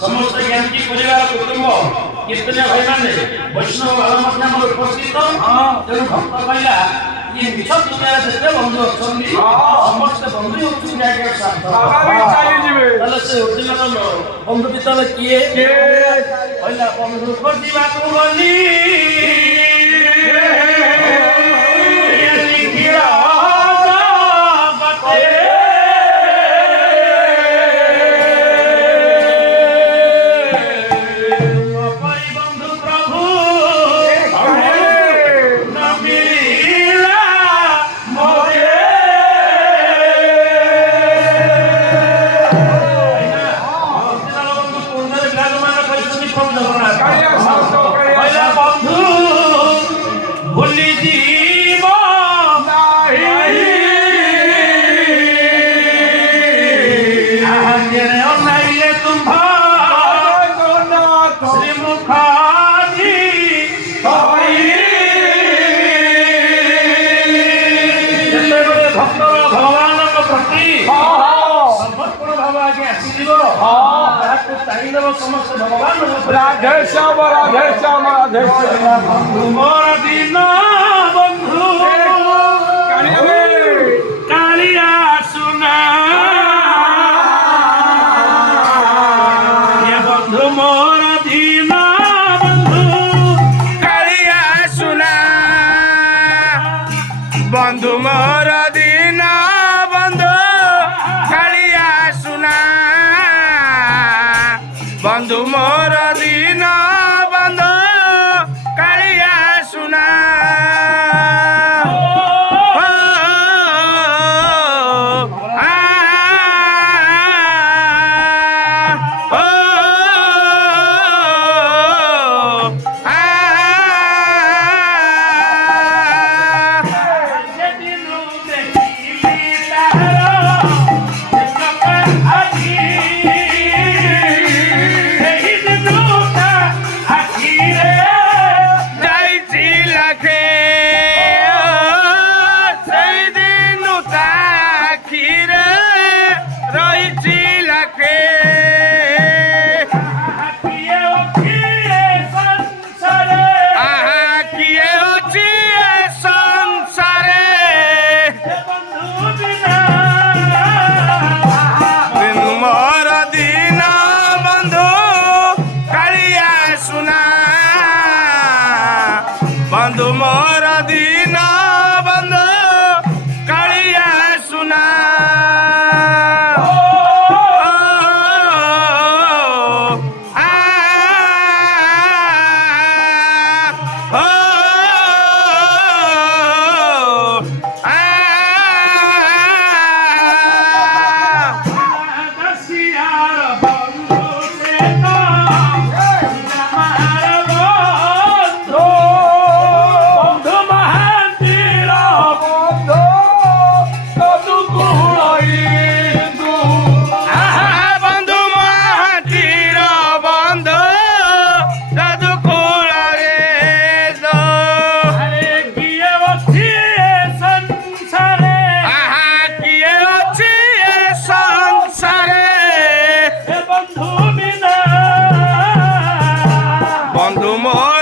समस्त ज्ञानी परिवार कुटुंब कीर्तनिया भाई माने वैष्णव भाव उपस्थित तेणु भक्त कहला ये मिछ दुनिया जेते बंधु अछंदी समस्त बंधु होती जाके साथ से ओरिजिनल बंधु पितल किए कहला बंधु को जीवा को बोली समस्त भगवान राधे श्याम बंधु मोर दीन बंधु कालिया सुना ये बंधु मोर दीन बंधु कालिया सुना बंधु मोर दीन बंधु कालिया सुना बंधु मोर दीन बंधु कालिया सुना बंधु मोर दीन बंधु कालिया सुना बंधु मोर